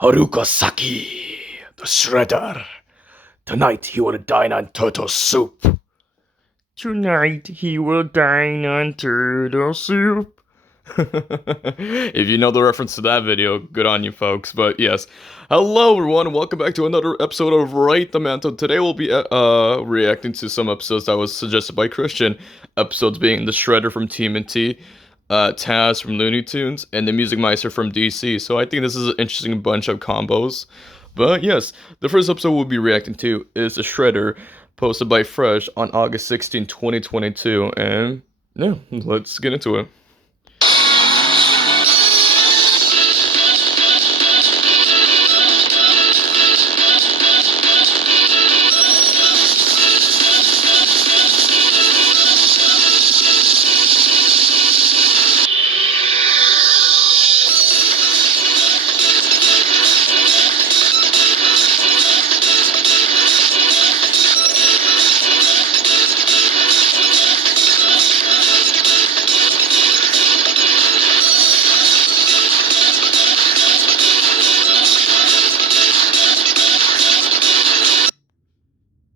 Haruka Saki, the Shredder. Tonight he will dine on turtle soup. Tonight he will dine on turtle soup. If you know the reference to that video, good on you folks. But yes, hello everyone, welcome back to another episode of Right the Mantle. Today we'll be reacting to some episodes that was suggested by Christian. Episodes being the Shredder from TMNT, Taz from Looney Tunes, and the Music Meister from DC. So I think this is an interesting bunch of combos. But yes, the first episode we'll be reacting to is the Shredder, posted by Fresh on August 16, 2022. And yeah, let's get into it.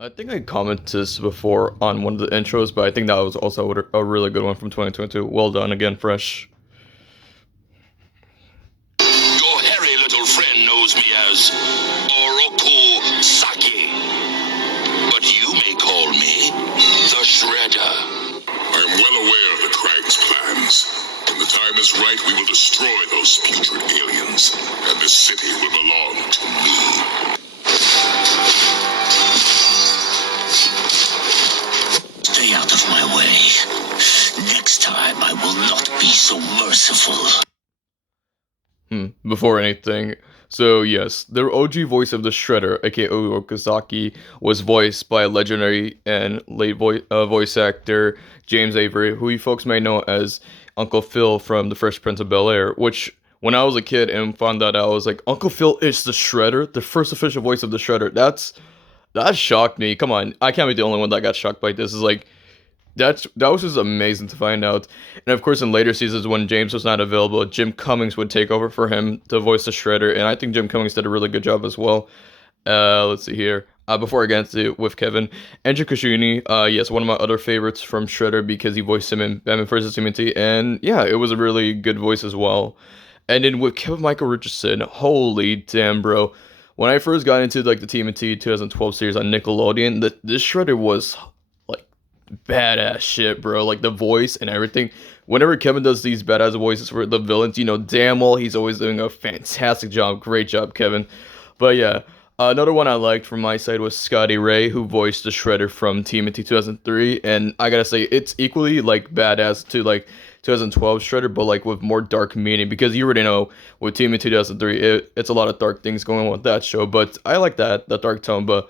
I think I commented this before on one of the intros, but I think that was also a really good one from 2022. Well done again, Fresh. Your hairy little friend knows me as Oroku Saki, but you may call me the Shredder. I am well aware of the Krag's plans. When the time is right, we will destroy those putrid aliens, and this city will belong to me. Stay out of my way. Next time I will not be so merciful. Before anything, so yes, the OG voice of the Shredder, aka Okazaki, was voiced by legendary and late voice actor James Avery, who you folks may know as Uncle Phil from The Fresh Prince of Bel-Air, which when I was a kid and found that out, I was like, Uncle Phil is the Shredder, the first official voice of the Shredder. That shocked me. Come on, I can't be the only one that got shocked by this. Is like that was just amazing to find out. And of course, in later seasons when James was not available, Jim Cummings would take over for him to voice the Shredder, and I think Jim Cummings did a really good job as well. Let's see here. Before I get into it with Kevin, Andrew Kashuni, yes, one of my other favorites from Shredder because he voiced him in Batman vs. Humanity, and yeah, it was a really good voice as well. And then with Kevin Michael Richardson, holy damn, bro. When I first got into like the TMNT 2012 series on Nickelodeon, this Shredder was like badass shit, bro. Like the voice and everything. Whenever Kevin does these badass voices for the villains, you know damn well he's always doing a fantastic job. Great job, Kevin. But yeah, another one I liked from my side was Scotty Ray, who voiced the Shredder from TMNT 2003, and I gotta say it's equally like badass to like 2012 Shredder, but like with more dark meaning, because you already know with TMNT 2003, it's a lot of dark things going on with that show. But I like that dark tone, but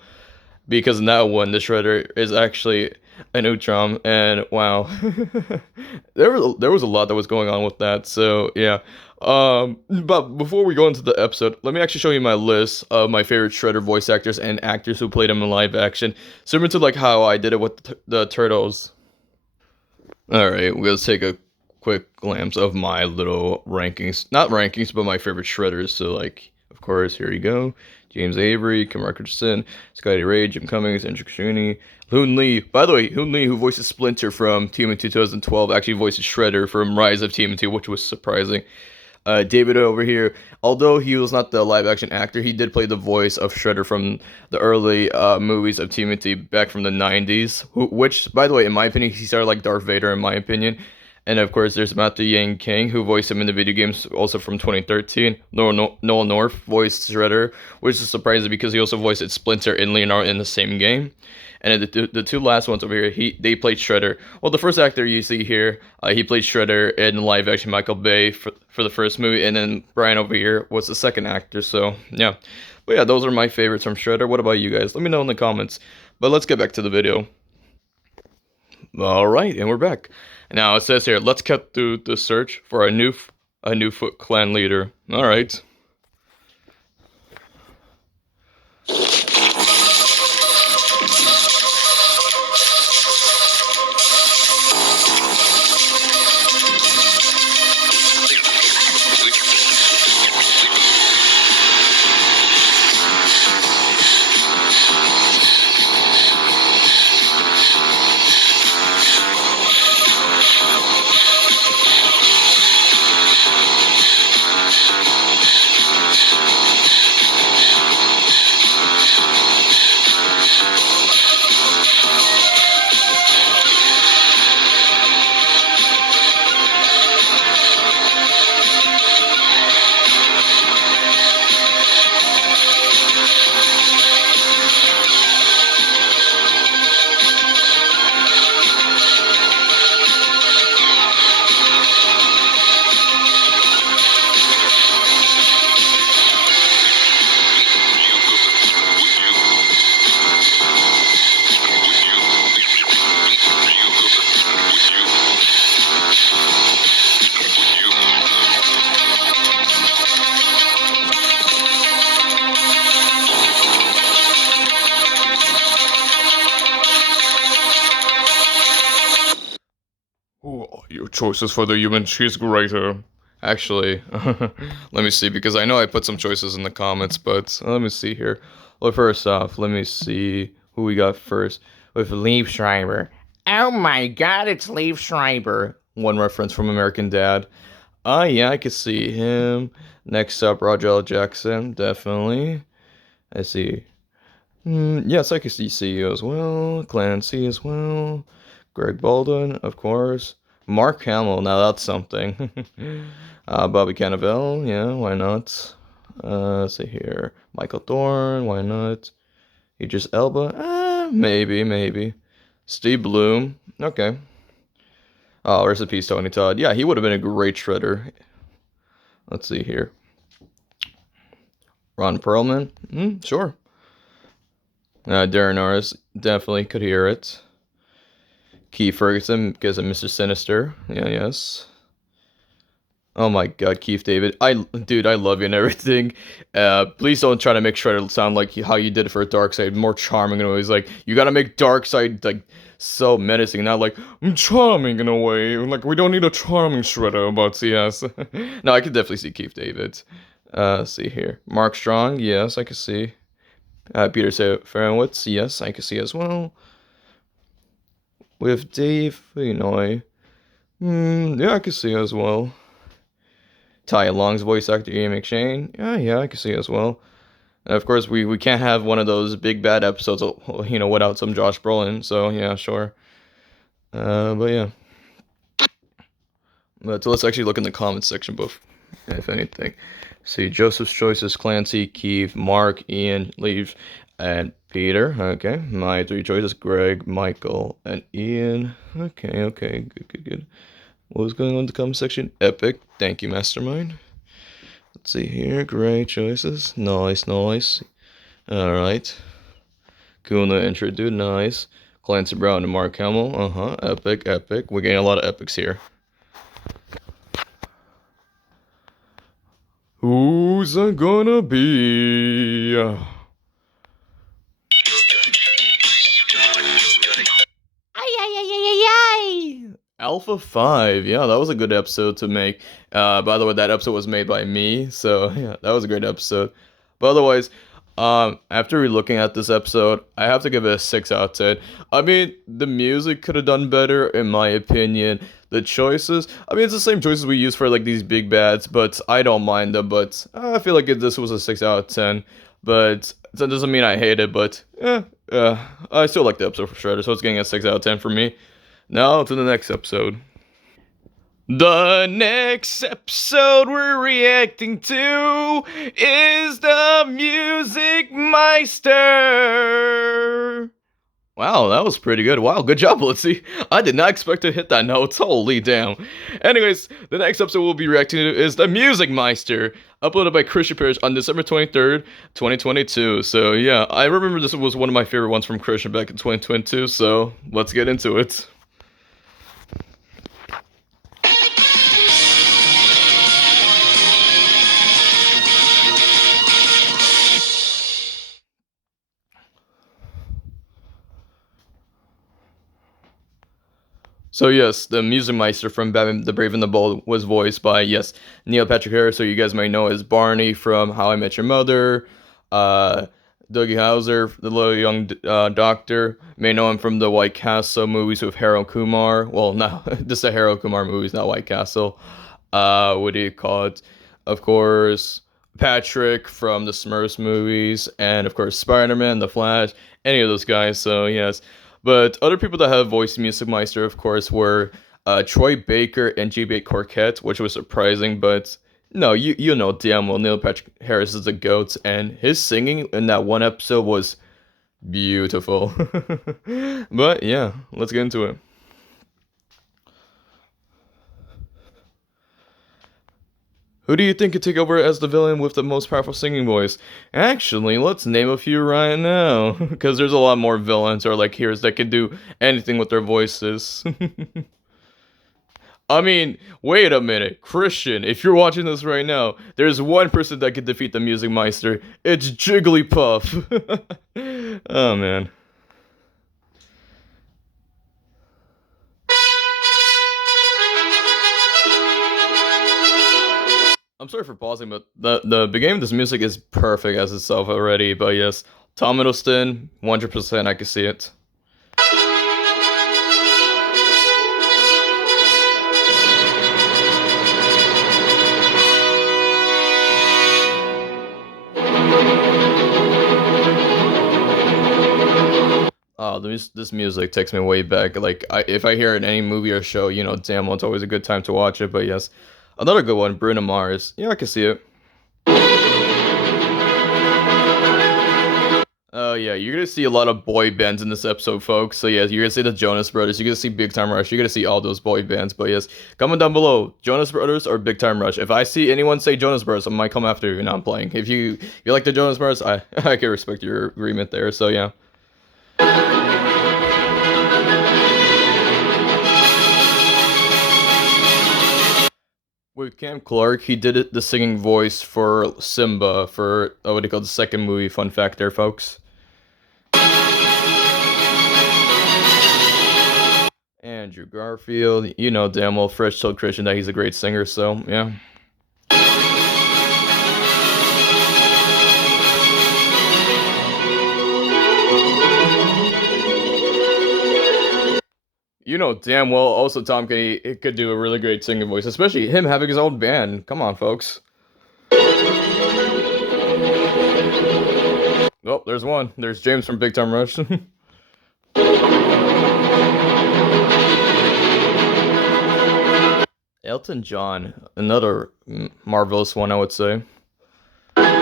because in that one, the Shredder is actually an Utrom, and wow, there was a lot that was going on with that. So yeah, but before we go into the episode, let me actually show you my list of my favorite Shredder voice actors and actors who played him in live action, similar to like how I did it with the Turtles. All right, we'll take a quick glance of my little rankings, not rankings, but my favorite Shredders. So like, of course, here you go. James Avery, Kim Richardson, Scotty Ray, Jim Cummings, Andrew Kashuni, Hoon Lee. By the way, Hoon Lee, who voices Splinter from TMNT 2012, actually voices Shredder from Rise of TMNT, which was surprising. David over here, although he was not the live action actor, he did play the voice of Shredder from the early movies of TMNT back from the 90s, which, by the way, in my opinion, he started like Darth Vader, in my opinion. And of course, there's Matthew Yang King, who voiced him in the video games, also from 2013. Noel North voiced Shredder, which is surprising because he also voiced Splinter and Leonardo in the same game. And the two last ones over here, they played Shredder. Well, the first actor you see here, he played Shredder in live action Michael Bay for the first movie, and then Brian over here was the second actor. So yeah, but yeah, those are my favorites from Shredder. What about you guys? Let me know in the comments. But let's get back to the video. All right, and we're back. Now it says here, let's cut through the search for a new Foot Clan leader. All right. choices for the human cheese-grater. Actually, let me see, because I know I put some choices in the comments, but let me see here. Well, first off, let me see who we got first. With Liev Schreiber. Oh my god, it's Liev Schreiber. One reference from American Dad. Yeah, I could see him. Next up, Roger L. Jackson, definitely. I see. Yes, I could see you as well. Clancy as well. Greg Baldwin, of course. Mark Hamill, now that's something. Bobby Cannavale, yeah, why not? Let's see here. Michael Thorne, why not? Idris Elba, maybe. Steve Bloom, okay. Oh, rest in peace, Tony Todd. Yeah, he would have been a great shredder. Let's see here. Ron Perlman, sure. Darren Norris, definitely could hear it. Keith Ferguson, because of Mr. Sinister, yeah, yes. Oh my god, Keith David. Dude, I love you and everything. Please don't try to make Shredder sound like how you did it for Darkseid. More charming in a way. It's like, you gotta make Darkseid, like, so menacing. Not like, charming in a way. Like, we don't need a charming Shredder, but yes. No, I could definitely see Keith David. Let's see here. Mark Strong, yes, I can see. Peter Farrenwitz, yes, I can see as well. With Dave, yeah, I can see as well. Ty Long's voice actor Ian McShane. Yeah, I can see as well. And of course, we can't have one of those big bad episodes, without some Josh Brolin. So yeah, sure. But yeah. But so let's actually look in the comments section, both, if anything. See, Joseph's choices: Clancy, Keith, Mark, Ian, Leave, and Peter. Okay, my three choices: Greg, Michael, and Ian. Okay, good. What was going on in the comment section? Epic. Thank you, Mastermind. Let's see here. Great choices. Nice. Alright. Kuna intro, dude. Nice. Clancy Brown and Mark Hamill. Epic. We're getting a lot of epics here. Who's it gonna be? Alpha 5, yeah, that was a good episode to make. By the way, that episode was made by me, so yeah, that was a great episode. But otherwise, after looking at this episode, I have to give it a 6 out of 10. I mean, the music could have done better, in my opinion. The choices, I mean, it's the same choices we use for like these big bads, but I don't mind them. But I feel like this was a 6 out of 10. But that doesn't mean I hate it, but I still like the episode for Shredder, so it's getting a 6 out of 10 for me. Now to the next episode. The next episode we're reacting to is the Music Meister. Wow, that was pretty good. Wow, good job, Blitzy. I did not expect to hit that note. Holy damn. Anyways, the next episode we'll be reacting to is the Music Meister, uploaded by Christian Parrish on December 23rd, 2022. So yeah, I remember this was one of my favorite ones from Christian back in 2022, so let's get into it. So yes, the Music Meister from Batman the Brave and the Bold was voiced by, yes, Neil Patrick Harris, so you guys might know as Barney from How I Met Your Mother, Dougie Hauser, the little young doctor, may know him from the White Castle movies with Harold Kumar, well, no, just the Harold Kumar movies, not White Castle. What do you call it? Of course, Patrick from the Smurfs movies, and of course, Spider-Man, The Flash, any of those guys, so yes. But other people that have voiced Music Meister, of course, were Troy Baker and GB Corquette, which was surprising, but no, you know damn well Neil Patrick Harris is the GOAT, and his singing in that one episode was beautiful. But yeah, let's get into it. Who do you think could take over as the villain with the most powerful singing voice? Actually, let's name a few right now, because there's a lot more villains or like heroes that can do anything with their voices. I mean, wait a minute, Christian, if you're watching this right now, there's one person that could defeat the Music Meister. It's Jigglypuff. Oh man. I'm sorry for pausing, but the beginning of this music is perfect as itself already. But yes, Tom Hiddleston, 100%, I can see it. Oh, this music takes me way back. Like, if I hear it in any movie or show, damn well, it's always a good time to watch it. But yes, another good one, Bruno Mars. Yeah, I can see it. Oh yeah, you're gonna see a lot of boy bands in this episode, folks. So yes, you're gonna see the Jonas Brothers. You're gonna see Big Time Rush. You're gonna see all those boy bands. But yes, comment down below, Jonas Brothers or Big Time Rush. If I see anyone say Jonas Brothers, I might come after you. Now I'm playing. If you like the Jonas Brothers, I I can respect your agreement there. So yeah. With Cam Clark, he did the singing voice for Simba for what do you call the second movie. Fun fact there, folks. Andrew Garfield, damn well, Fresh told Christian that he's a great singer, so yeah. You know damn well also Tom Kenny it could do a really great singing voice, especially him having his own band. Come on, folks. Oh, there's one. There's James from Big Time Rush. Elton John, another marvelous one, I would say. The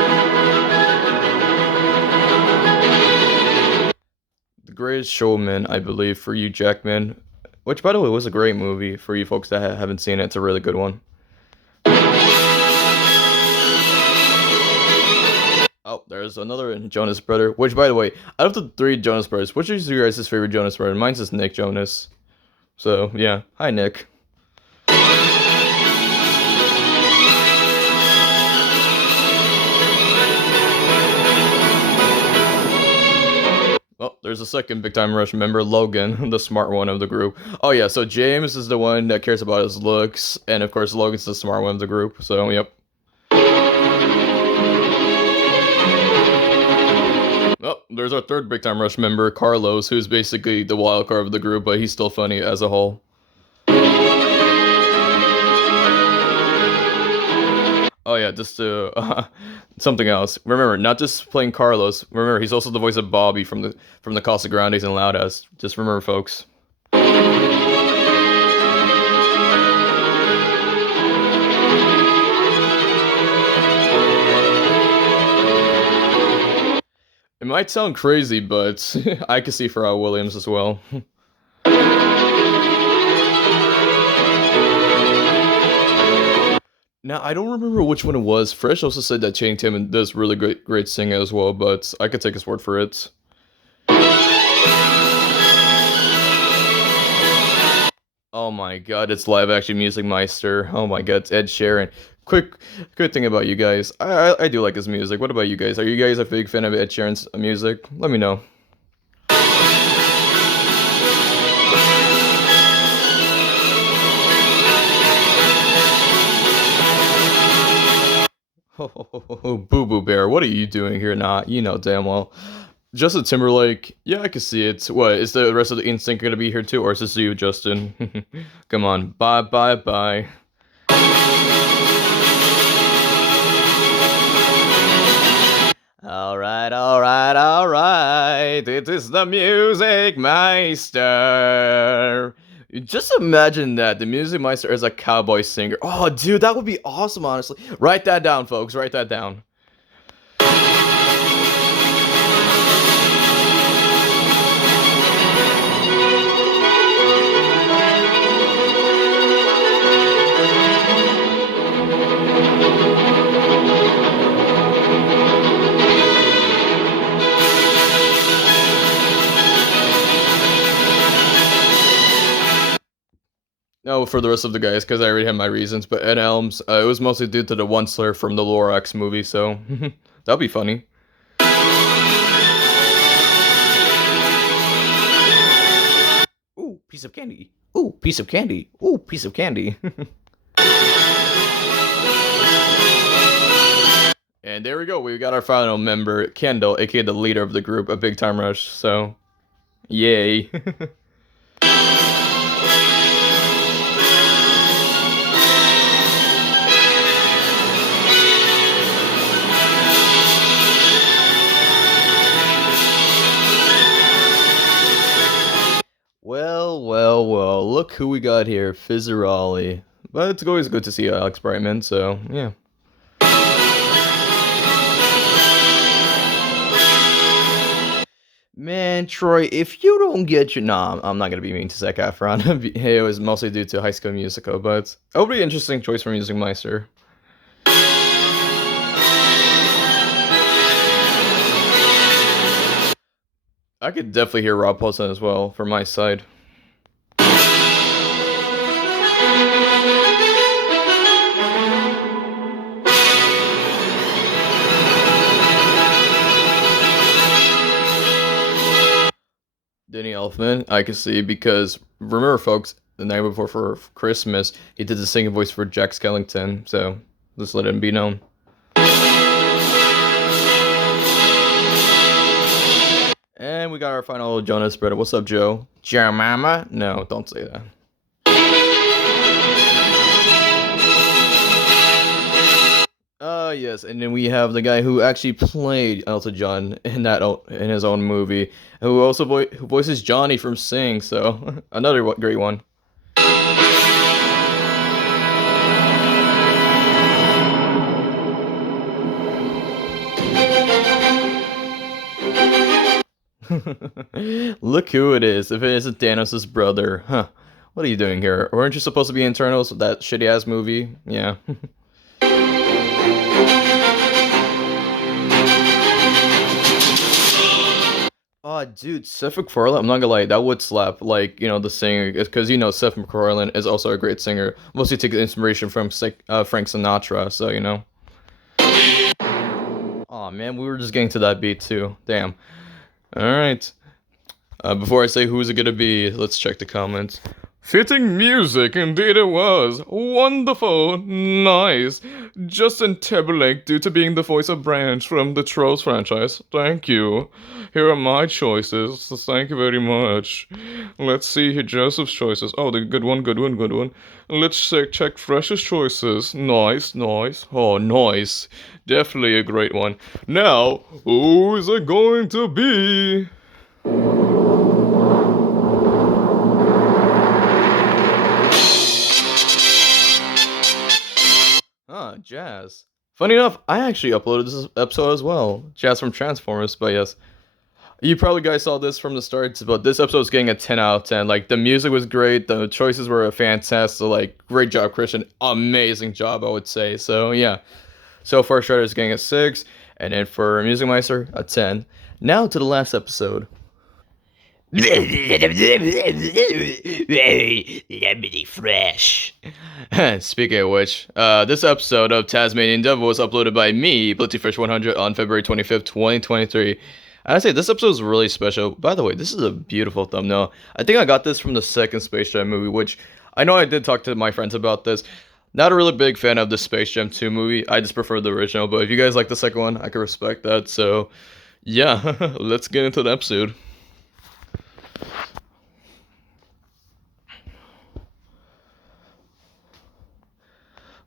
Greatest Showman, I believe, for Hugh Jackman, which, by the way, was a great movie for you folks that haven't seen it. It's a really good one. Oh, there's another Jonas brother, which, by the way, out of the three Jonas brothers, which is your guys' favorite Jonas brother? Mine's just Nick Jonas. So, yeah. Hi, Nick. Oh, there's a second Big Time Rush member, Logan, the smart one of the group. Oh yeah, so James is the one that cares about his looks, and of course Logan's the smart one of the group, so yep. Oh, there's our third Big Time Rush member, Carlos, who's basically the wild card of the group, but he's still funny as a whole. Oh yeah, just something else. Remember, not just playing Carlos. Remember, he's also the voice of Bobby from the Casa Grandes and Loudhouse. Just remember, folks. It might sound crazy, but I can see Pharrell Williams as well. Now, I don't remember which one it was. Fresh also said that Channing Tatum does really great singing as well, but I could take his word for it. Oh my god, it's live action music Meister. Oh my god, it's Ed Sheeran. Quick thing about you guys. I do like his music. What about you guys? Are you guys a big fan of Ed Sheeran's music? Let me know. Oh, Boo Boo Bear, what are you doing here? Nah, you know damn well. Justin Timberlake, yeah, I can see it. What, is the rest of the NSYNC gonna be here too, or is this you, Justin? Come on, bye, bye, bye. Alright, alright, alright. It is the Music Meister. Just imagine that the Music Meister is a cowboy singer. Oh, dude, that would be awesome, honestly. Write that down, folks. Write that down. No, for the rest of the guys, because I already have my reasons. But Ed Helms, it was mostly due to the one slur from the Lorax movie, so that'll be funny. Ooh, piece of candy. Ooh, piece of candy. Ooh, piece of candy. And there we go. We got our final member, Kendall, aka the leader of the group, a big time rush. So, yay. Well, look who we got here, Fizzerali. But it's always good to see Alex Brightman, so yeah. Man, Troy, if you don't get your... Nah, I'm not gonna be mean to Zac Efron. It was mostly due to High School Musical, but it'll be an interesting choice for Music Meister. I could definitely hear Rob Paulson as well, from my side. Danny Elfman, I can see, because remember, folks, the night before for Christmas, he did the singing voice for Jack Skellington, so just let him be known. And we got our final Jonas spreader. What's up, Joe? Joe Mama? No, don't say that. Yes, and then we have the guy who actually played Elton John in in his own movie, who also who voices Johnny from Sing. So another great one. Look who it is. If it isn't Thanos' brother, huh? What are you doing here? Weren't you supposed to be Internals? That shitty ass movie? Yeah. Oh, dude, Seth MacFarlane, I'm not gonna lie, that would slap. Like, the singer, because Seth MacFarlane is also a great singer. Mostly takes inspiration from Frank Sinatra, so Oh man, we were just getting to that beat too. Damn. All right. Before I say who's it gonna be, let's check the comments. Fitting music, indeed it was. Wonderful, nice. Justin Timberlake, due to being the voice of Branch from the Trolls franchise. Thank you. Here are my choices. Thank you very much. Let's see here, Joseph's choices. Oh, the good one, good one, good one. Let's check Fresh's choices. Nice, nice. Oh, nice. Definitely a great one. Now, who is it going to be? Jazz. Funny enough, I actually uploaded this episode as well. Jazz from Transformers, but yes. You probably guys saw this from the start, but this episode is getting a 10 out of 10. Like, the music was great, the choices were fantastic, like, great job, Christian. Amazing job, I would say. So, yeah. So far, Shredder is getting a 6, and then for Music Meister, a 10. Now to the last episode. Lemony fresh. Speaking of which, this episode of Tasmanian Devil was uploaded by me, BlitzyFresh100, on February 25th, 2023. And I say this episode is really special. By the way, this is a beautiful thumbnail. I think I got this from the second Space Jam movie, which I know I did talk to my friends about this. Not a really big fan of the Space Jam 2 movie. I just prefer the original, but if you guys like the second one, I can respect that. So, yeah, let's get into the episode.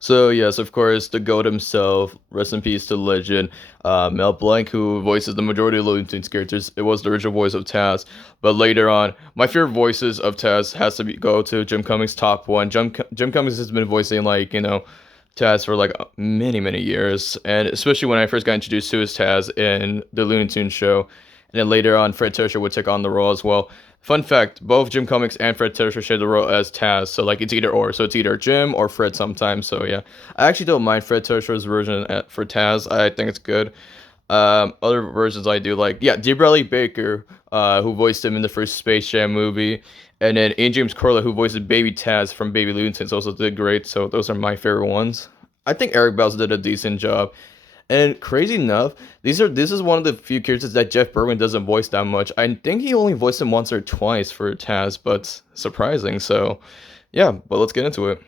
So yes, of course, the GOAT himself, rest in peace to legend, Mel Blanc, who voices the majority of Looney Tunes characters. It was the original voice of Taz, but later on, my favorite voices of Taz has to go to Jim Cummings' top one. Jim Cummings has been voicing Taz for like many years, and especially when I first got introduced to his Taz in the Looney Tunes show, and then later on, Fred Tersher would take on the role as well. Fun fact, both Jim Cummings and Fred Tersher share the role as Taz, so like it's either or, so it's either Jim or Fred sometimes, so yeah. I actually don't mind Fred Tersher's version for Taz, I think it's good. Other versions I do like, yeah, Debrelli Baker, who voiced him in the first Space Jam movie, and then Ian James Corlett, who voices Baby Taz from Baby Looney Tunes, also did great, so those are my favorite ones. I think Eric Bells did a decent job. And crazy enough, this is one of the few characters that Jeff Berwin doesn't voice that much. I think he only voiced him once or twice for Taz, but surprising. So, yeah, but let's get into it.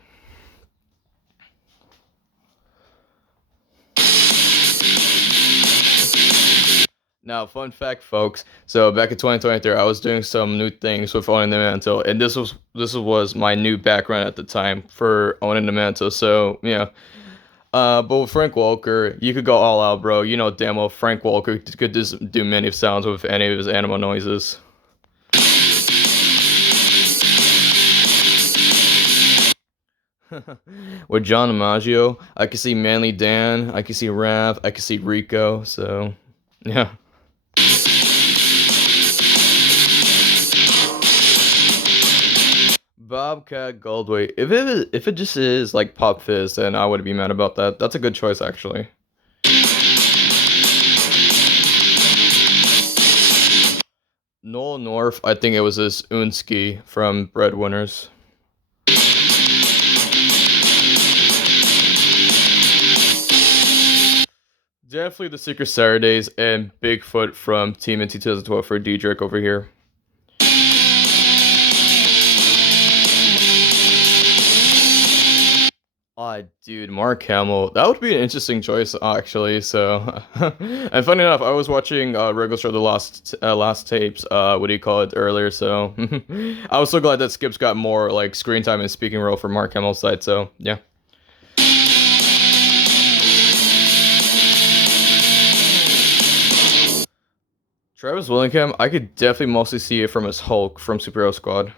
Now, fun fact, folks. So back in 2023, I was doing some new things with owning the mantle, and this was my new background at the time for owning the mantle. So yeah. But with Frank Walker, you could go all out, bro. You know damn well Frank Walker could just do many sounds with any of his animal noises. With John DiMaggio, I can see Manly Dan, I can see Rav, I can see Rico. So yeah. Bobcat Goldthwait. If it just is like Pop Fizz, then I wouldn't be mad about that. That's a good choice actually. Noel North, I think it was this Unsky from Breadwinners. Definitely the Secret Saturdays and Bigfoot from Team in 2012 for Diedrich over here. Dude, Mark Hamill. That would be an interesting choice, actually. So, and funny enough, I was watching Regular Show the last tapes. What do you call it earlier? So, I was so glad that Skip's got more like screen time and speaking role for Mark Hamill's side. So, yeah. Travis Willingham, I could definitely mostly see it from his Hulk from Superhero Squad.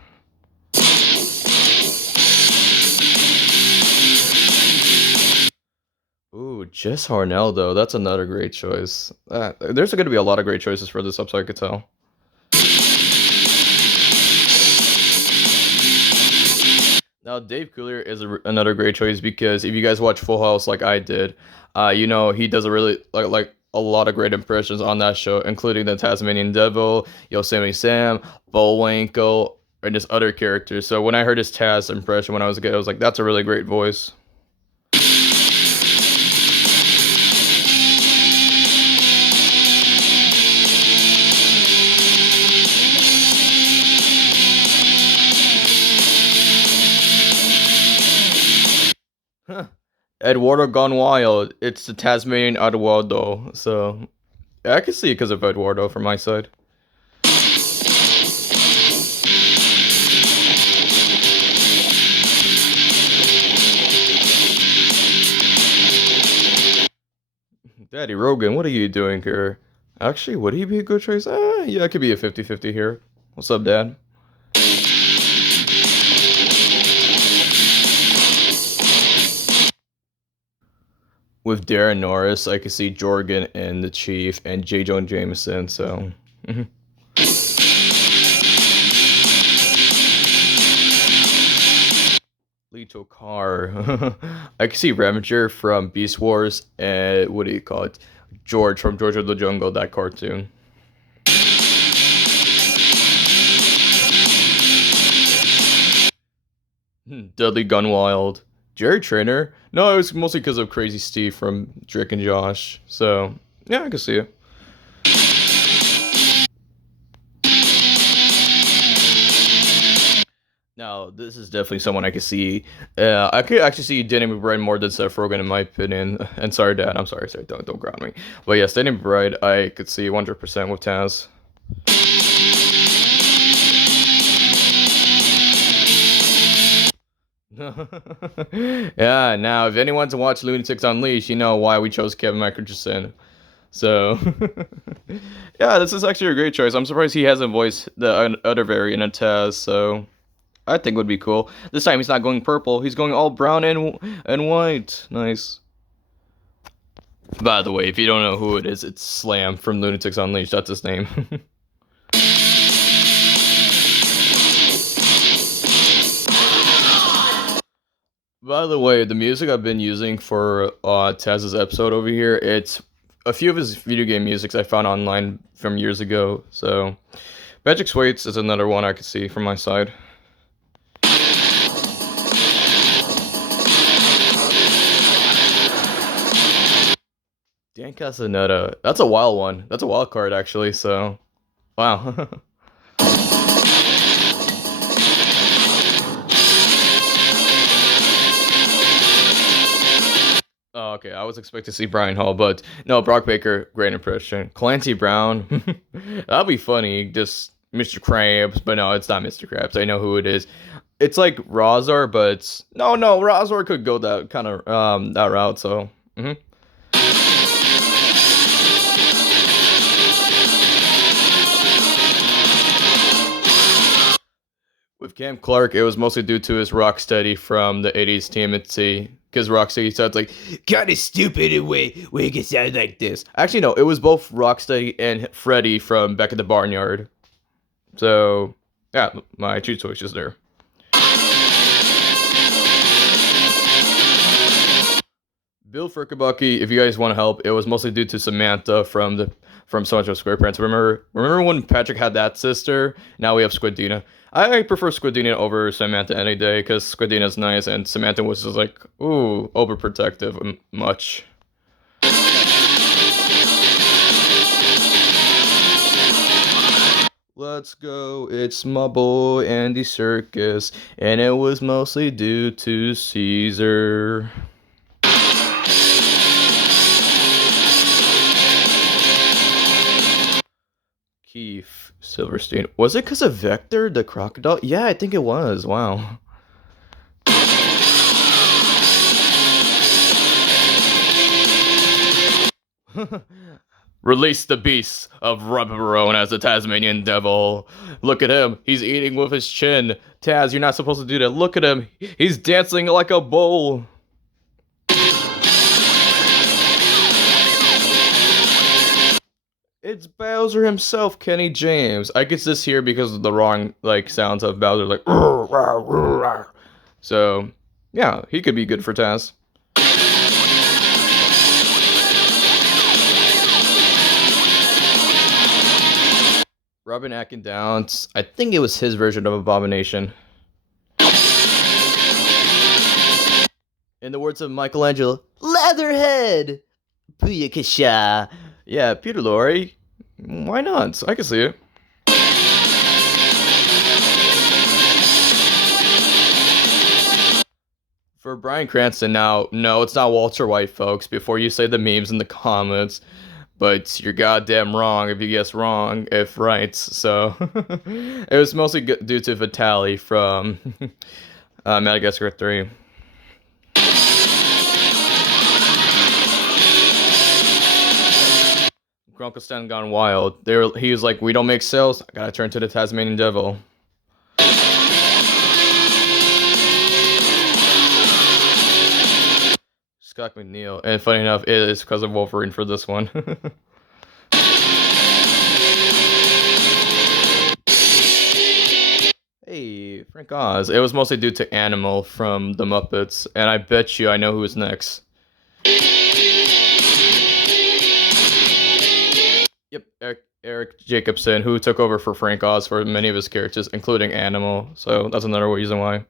Ooh, Jess Harnell though, that's another great choice. There's going to be a lot of great choices for this episode, I could tell. Now, Dave Coulier is another great choice because if you guys watch Full House like I did, you know he does a really like a lot of great impressions on that show, including the Tasmanian Devil, Yosemite Sam, Bullwinkle, and just other characters. So when I heard his Taz impression when I was a kid, I was like, that's a really great voice. Eduardo Gone Wild. It's the Tasmanian Eduardo. So yeah, I can see it because of Eduardo from my side. Daddy Rogan, what are you doing here? Actually, would he be a good choice? Yeah, it could be a 50-50 here. What's up, Dad? With Darren Norris, I could see Jorgen and the Chief and J. Jonah Jameson. So, Leto Carr. I could see Ravager from Beast Wars and what do you call it? George from George of the Jungle, that cartoon. Dudley Gunwild. Jerry Trainer? No, it was mostly because of Crazy Steve from Drake and Josh. So, yeah, I can see it. Now, this is definitely someone I could see. I could actually see Danny McBride more than Seth Rogen, in my opinion. And sorry, Dad. I'm sorry. Don't ground me. But yes, Danny McBride, I could see 100% with Taz. Yeah, now if anyone's watched Lunatics Unleashed, you know why we chose Kevin Michelson. So, yeah, this is actually a great choice. I'm surprised he hasn't voiced the other variant of Taz, so I think it would be cool. This time he's not going purple, he's going all brown and white. Nice. By the way, if you don't know who it is, it's Slam from Lunatics Unleashed. That's his name. By the way, the music I've been using for Taz's episode over here, it's a few of his video game musics I found online from years ago. So, Magic Swaits is another one I could see from my side. Dan Castaneda, that's a wild one. That's a wild card actually. So, wow. Oh, okay. I was expecting to see Brian Hall, but no, Brock Baker, great impression. Clancy Brown, that'll be funny. Just Mr. Krabs, but no, it's not Mr. Krabs. I know who it is. It's like Razor, but no, Razor could go that kind of that route. So, with Cam Clark, it was mostly due to his Rocksteady from the '80s TMNT. Because Rocksteady sounds like kind of stupid in way it can sound like this. Actually, no, it was both Rocksteady and Freddy from Back at the Barnyard. So, yeah, my two choices there. Bill Frickabucky, if you guys want to help, it was mostly due to Samantha from SpongeBob SquarePants. Remember when Patrick had that sister? Now we have Squidina. I prefer Squidina over Samantha any day because Squidina's nice and Samantha was just like, ooh, overprotective much. Let's go, it's my boy Andy Serkis, and it was mostly due to Caesar. Keith Silverstein. Was it because of Vector, the crocodile? Yeah, I think it was. Wow. Release the beast of Rubberone as the Tasmanian devil. Look at him. He's eating with his chin. Taz, you're not supposed to do that. Look at him. He's dancing like a bull. It's Bowser himself, Kenny James. I get this here because of the wrong sounds of Bowser, like. So, yeah, he could be good for Taz. Robin Atkin Downs. I think it was his version of Abomination. In the words of Michelangelo, Leatherhead! Booyakasha! Yeah, Peter Lorre. Why not? I can see it. For Bryan Cranston now, no, it's not Walter White, folks, before you say the memes in the comments. But you're goddamn wrong if you guess wrong, if right. So, it was mostly due to Vitaly from Madagascar 3. Grunkle Stan Gone Wild. He was like, we don't make sales. I gotta turn to the Tasmanian Devil. Scott McNeil. And funny enough, it is because of Wolverine for this one. Hey, Frank Oz. It was mostly due to Animal from the Muppets. And I bet you I know who's next. Yep, Eric Jacobson, who took over for Frank Oz for many of his characters, including Animal. So that's another reason why.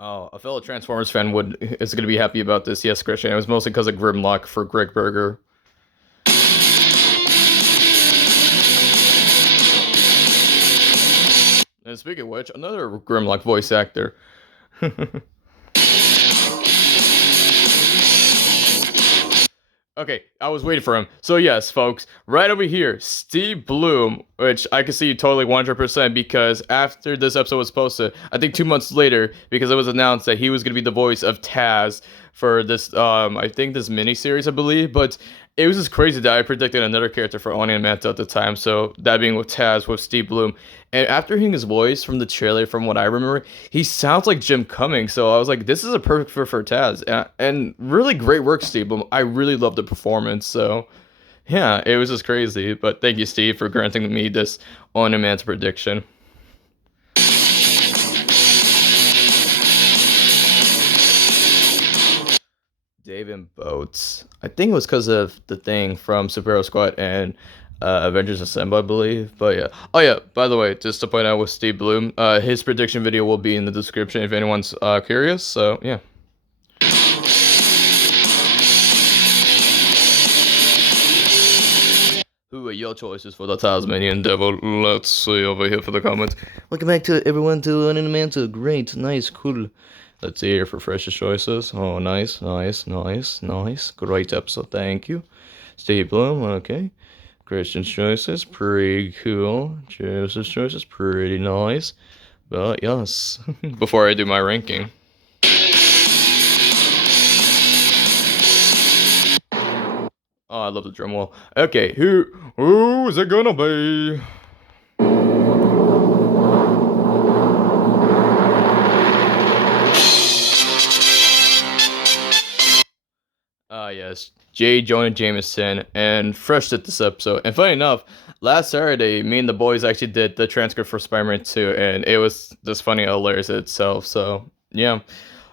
Oh, a fellow Transformers fan is going to be happy about this. Yes, Christian. It was mostly because of Grimlock for Greg Berger. And speaking of which, another Grimlock voice actor. Okay, I was waiting for him. So yes, folks, right over here, Steve Bloom, which I can see totally 100% because after this episode was posted, I think 2 months later, because it was announced that he was going to be the voice of Taz for this, I think this miniseries, I believe, but it was just crazy that I predicted another character for Oni and Mantle at the time, so that being with Taz, with Steve Bloom. And after hearing his voice from the trailer, from what I remember, he sounds like Jim Cummings, so I was like, this is a perfect fit for Taz. And really great work, Steve Bloom. I really loved the performance, so yeah, it was just crazy. But thank you, Steve, for granting me this Oni and Mantle prediction. Dave and Boats. I think it was because of the thing from Superhero Squad and Avengers Assemble, I believe. But yeah. Oh yeah, by the way, just to point out with Steve Bloom, his prediction video will be in the description if anyone's curious. So yeah. Who are your choices for the Tasmanian Devil? Let's see over here for the comments. Welcome back to everyone to MANTLE. Great, nice, cool. Let's see here for freshest choices. Oh, nice. Great episode, thank you. Steve Bloom, okay. Christian's choices, pretty cool. Joseph's choices, pretty nice. But yes, before I do my ranking. Oh, I love the drum roll. Okay, who is it gonna be? Yes, J. Jonah Jameson, and fresh at this episode. And funny enough, last Saturday, me and the boys actually did the transcript for Spider-Man 2, and it was just funny and hilarious itself. So yeah.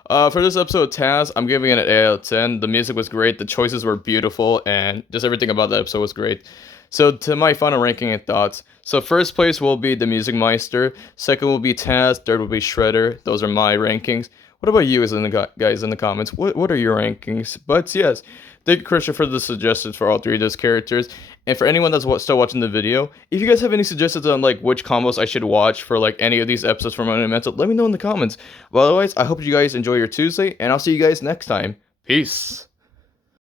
For this episode, Taz, I'm giving it an 8 out of 10. The music was great, the choices were beautiful, and just everything about the episode was great. So to my final ranking and thoughts. So first place will be the Music Meister, second will be Taz, third will be Shredder. Those are my rankings. What about you guys in the comments? What are your rankings? But yes, thank you, Christian, for the suggestions for all three of those characters. And for anyone that's still watching the video, if you guys have any suggestions on like which combos I should watch for like any of these episodes from Mantle, let me know in the comments. Well, otherwise, I hope you guys enjoy your Tuesday, and I'll see you guys next time. Peace.